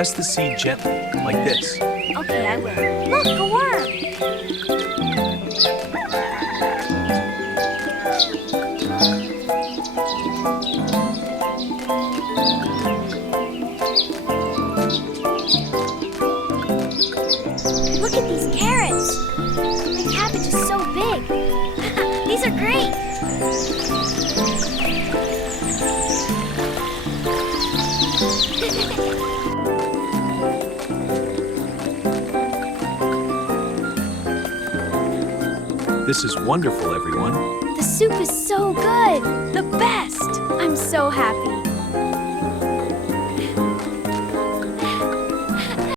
Press the seed gently, like this. Okay, I will. Look, a worm! Look at these carrots! The cabbage is so big! These are great! This is wonderful, everyone. The soup is so good! The best! I'm so happy.